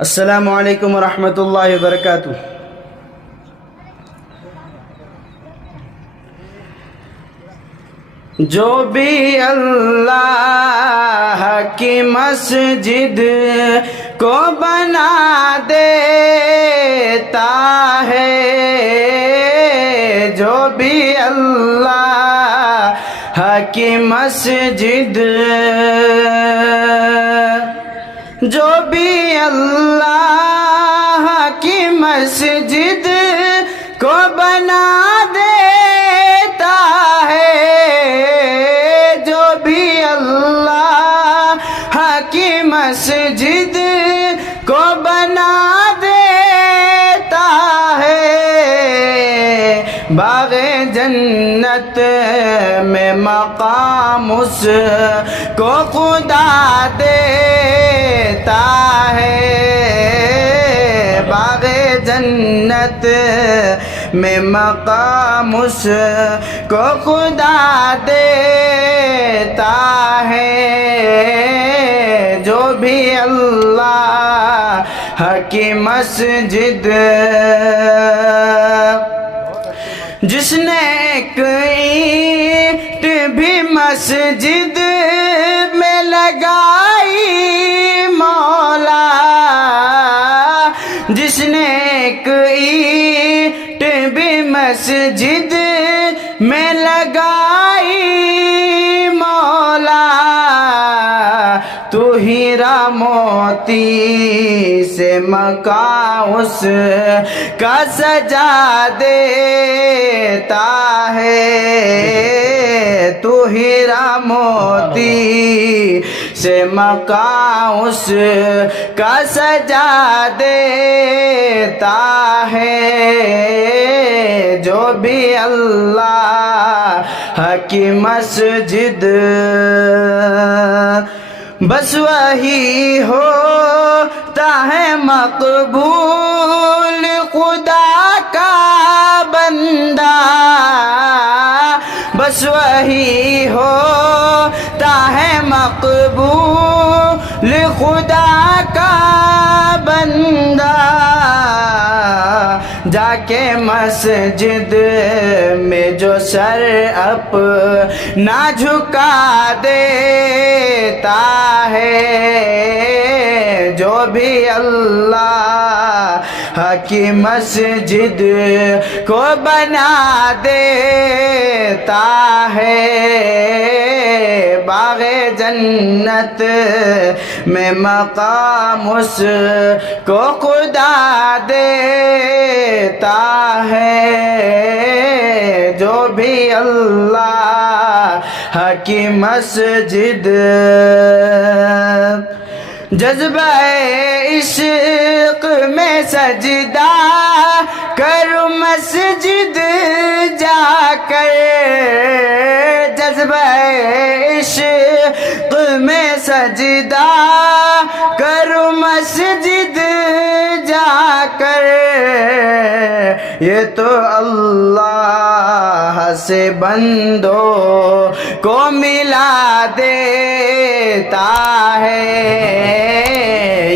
السلام علیکم ورحمۃ اللہ وبرکاتہ۔ جو بھی اللہ کی مسجد کو بنا دیتا ہے، جو بھی اللہ کی مسجد، جو بھی اللہ کی مسجد کو بنا دیتا ہے، جو بھی اللہ کی مسجد کو بنا دیتا ہے، باغ جنت میں مقام اس کو خدا دیتا ہے، باغ جنت میں مقام اس کو خدا دیتا ہے، جو بھی اللہ کی مسجد، جس نے ایک اینٹ بھی مسجد میں لگائی مولا، جس نے ایک اینٹ بھی مسجد میں لگائی مولا، تو ہیرا موتی سے مکان اس کا سجا دیتا ہے، تو ہیرا موتی سے مکان اس کا سجا دیتا ہے، جو بھی اللہ کی مسجد، بس وہی ہوتا ہے مقبول خدا کا بندہ، بس وہی ہوتا ہے مقبول خدا کا بندہ، جا کے مسجد میں جو سر اپنا جھکا دیتا ہے، جو بھی اللہ کی مسجد کو بنا دیتا ہے، باغ جنت میں مقام اس کو خدا دیتا ہے، جو بھی اللہ کی مسجد، جذبہ عشق میں سجدہ کرو مسجد جا کر، جذبہ عشق میں سجدہ کرو مسجد جا کر، یہ تو اللہ سے بندوں کو ملا دیتا ہے،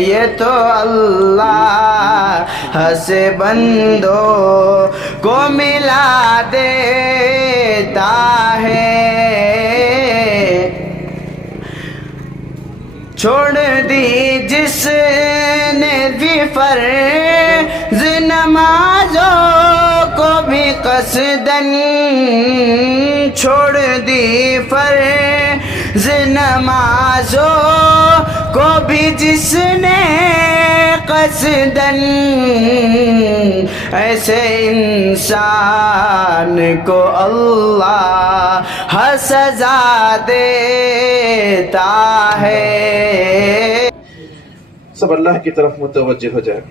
یہ تو اللہ سے بندوں کو ملا دیتا ہے، چھوڑ دی جس نے بھی فرض نمازوں کو بھی قصداً، چھوڑ دی فرض نمازوں کو بھی جس نے قصداً، ایسے انسان کو اللہ سزا دیتا ہے۔ سب اللہ کی طرف متوجہ ہو جائے۔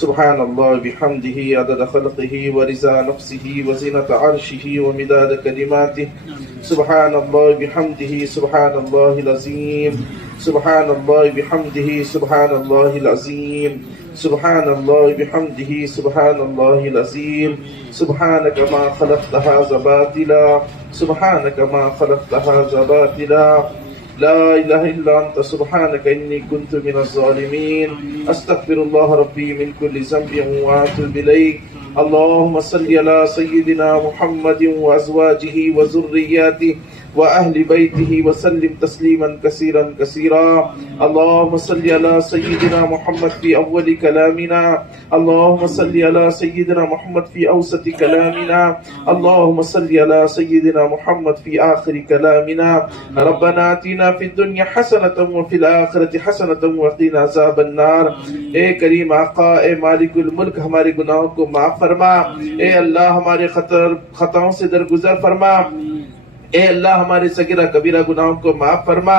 سبحان اللہ بحمدہ عدد خلقہ ورضا نفسہ وزنۃ عرشہ ومداد کلماتہ، سبحان اللہ بحمدہ سبحان اللہ العظیم، سبحان اللہ بحمدہ سبحان اللہ العظیم، سبحان اللہ بحمدہ سبحان اللہ العظیم، سبحانک ما خلقت ھذا باطلا، سبحانک ما خلقت ھذا باطلا، لا إله إلا أنت سبحانك إني كنت من الظالمين أستغفر الله ربي من كل ذنب وأتوب إليه اللهم صل على سيدنا محمد وأزواجه وذرياته وأهل بيته وسلم تسليما كثيرا كثيرا اللهم صل على سيدنا محمد في أول كلامنا اللهم صل على سيدنا محمد في أوسط كلامنا اللهم صل على سيدنا محمد في آخر كلامنا ربنا آتنا في الدنيا حسنة وفي الآخرة حسنة وقنا عذاب النار اے کریم آقا اے مالک الملک ہمارے گناہوں کو معاف فرما اے اللہ ہمارے خطاؤں سے درگزر فرما اے اللہ ہمارے صغیرہ کبیرہ گناہوں کو معاف فرما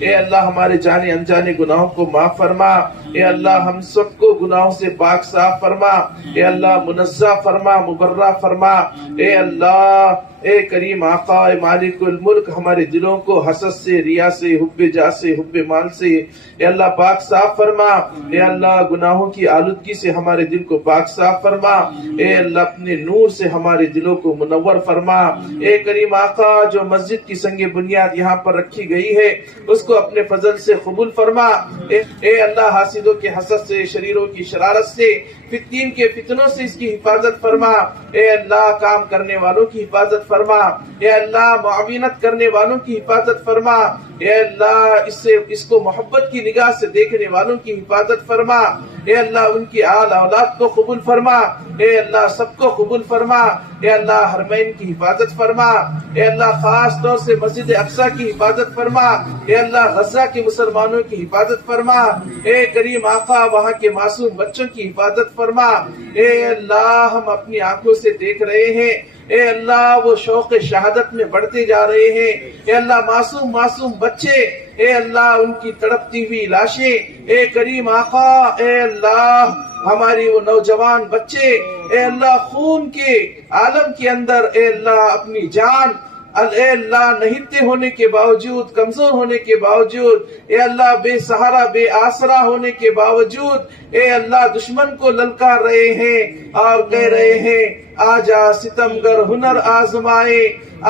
اے اللہ ہمارے جانے انجانے گناہوں کو معاف فرما اے اللہ ہم سب کو گناہوں سے پاک صاف فرما اے اللہ منزہ فرما مبرہ فرما اے اللہ اے کریم آقا اے مالک الملک ہمارے دلوں کو حسد سے ریا سے حب جاہ سے حب مال سے اے اللہ پاک صاف فرما اے اللہ گناہوں کی آلودگی سے ہمارے دل کو پاک صاف فرما اے اللہ اپنے نور سے ہمارے دلوں کو منور فرما اے کریم آقا جو مسجد کی سنگ بنیاد یہاں پر رکھی گئی ہے اس کو اپنے فضل سے قبول فرما اے اللہ حاسدوں کے حسد سے شریروں کی شرارت سے فتین کے فتنوں سے اس کی حفاظت فرما اے اللہ کام کرنے والوں کی حفاظت فرما اے اللہ معاونت کرنے والوں کی حفاظت فرما اے اللہ اس کو محبت کی نگاہ سے دیکھنے والوں کی حفاظت فرما اے اللہ ان کی آل اولاد کو قبول فرما اے اللہ سب کو قبول فرما اے اللہ حرمین کی حفاظت فرما اے اللہ خاص طور سے مسجد اقصی کی حفاظت فرما اے اللہ غزہ کے مسلمانوں کی حفاظت فرما اے کریم آقا وہاں کے معصوم بچوں کی حفاظت فرما اے اللہ ہم اپنی آنکھوں سے دیکھ رہے ہیں اے اللہ وہ شوق شہادت میں بڑھتے جا رہے ہیں اے اللہ معصوم بچے اے اللہ ان کی تڑپتی ہوئی لاشیں اے کریم آقا اے اللہ ہماری وہ نوجوان بچے اے اللہ خون کے عالم کے اندر اے اللہ اپنی جان اے اللہ نہتے ہونے کے باوجود کمزور ہونے کے باوجود اے اللہ بے سہارا بے آسرا ہونے کے باوجود اے اللہ دشمن کو للکار رہے ہیں اور کہہ رہے ہیں آجا ستمگر ہنر آزمائے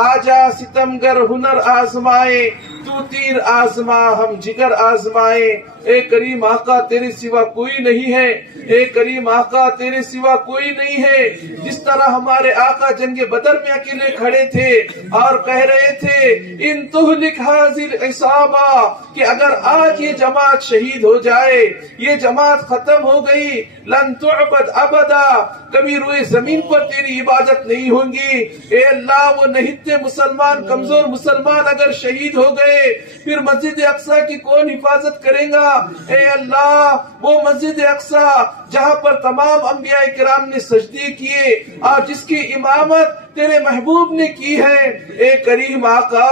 آجا ستمگر ہنر آزمائے تو تیر آزما ہم جگر آزمائے اے کریم آقا تیرے سوا کوئی نہیں ہے اے کریم آقا تیرے سوا کوئی نہیں ہے جس طرح ہمارے آقا جنگ بدر میں اکیلے کھڑے تھے اور کہہ رہے تھے ان تہلک حاضر عصابہ کہ اگر آج یہ جماعت شہید ہو جائے یہ جماعت ختم ہو گئی لن تعبد ابدا کبھی روئے زمین پر تیری عبادت نہیں ہوں گی اے اللہ وہ نہتے مسلمان کمزور مسلمان اگر شہید ہو گئے پھر مسجد اقصی کی کون حفاظت کرے گا اے اللہ وہ مسجد اقصی جہاں پر تمام انبیاء کرام نے سجدے کیے اور جس کی امامت تیرے محبوب نے کی ہے اے کریم آقا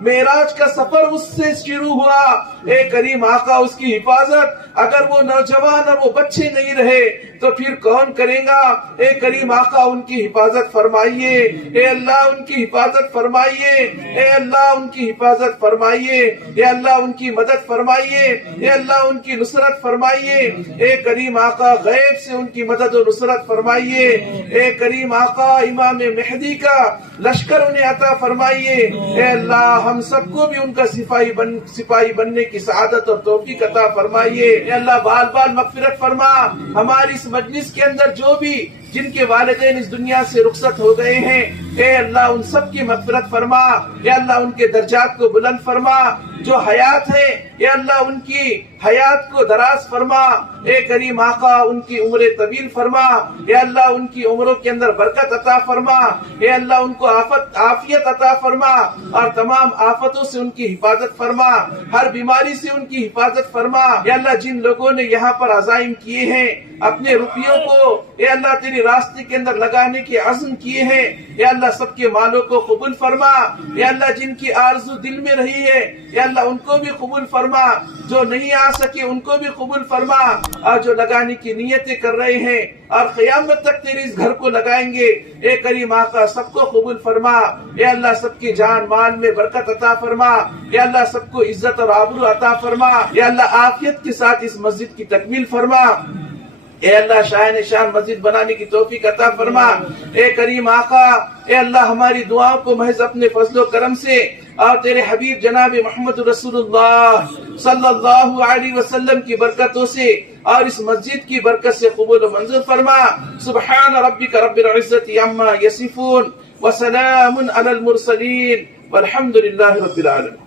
معراج کا سفر اس سے شروع ہوا اے کریم آقا اس کی حفاظت اگر وہ نوجوان اور وہ بچے نہیں رہے تو پھر کون کرے گا اے کریم آقا ان کی حفاظت فرمائیے اے اللہ ان کی حفاظت فرمائیے اے اللہ ان کی حفاظت فرمائیے اے اللہ ان کی مدد فرمائیے اے اللہ ان کی نصرت فرمائیے اے کریم آقا غیب سے ان کی مدد و نصرت فرمائیے اے کریم آقا امام مہدی کا لشکر انہیں عطا فرمائیے اے اللہ ہم سب کو بھی ان کا سپاہی بننے کی سعادت اور توفیق عطا فرمائیے اے اللہ بال بال مغفرت فرما ہماری اس مجلس کے اندر جو بھی جن کے والدین اس دنیا سے رخصت ہو گئے ہیں اے اللہ ان سب کی مغفرت فرما اے اللہ ان کے درجات کو بلند فرما جو حیات ہے اے اللہ ان کی حیات کو دراز فرما اے کریم آقا ان کی عمر طویل فرما اے اللہ ان کی عمروں کے اندر برکت عطا فرما اے اللہ ان کو عافیت عطا فرما اور تمام آفتوں سے ان کی حفاظت فرما ہر بیماری سے ان کی حفاظت فرما اے اللہ جن لوگوں نے یہاں پر عزائم کیے ہیں اپنے روپیوں کو اے اللہ تیری راستے کے اندر لگانے کے عزم کیے ہیں اے اللہ سب کے مالوں کو قبول فرما اے اللہ جن کی آرزو دل میں رہی ہے اے اللہ ان کو بھی قبول فرما جو نہیں آ سکے ان کو بھی قبول فرما اور جو لگانے کی نیتیں کر رہے ہیں اور قیامت تک تیرے اس گھر کو لگائیں گے اے کریم آقا سب کو قبول فرما اے اللہ سب کی جان مال میں برکت عطا فرما اے اللہ سب کو عزت اور آبرو عطا فرما اے اللہ عافیت کے ساتھ اس مسجد کی تکمیل فرما اے اللہ شاہن شان مسجد بنانے کی توفیق عطا فرما اے کریم آقا اے اللہ ہماری دعاؤں کو محض اپنے فضل و کرم سے اور تیرے حبیب جناب محمد رسول اللہ صلی اللہ علیہ وسلم کی برکتوں سے اور اس مسجد کی برکت سے قبول و منظور فرما. سبحان ربک رب العزت عما یصفون وسلام علی المرسلین والحمد للہ رب العالمین.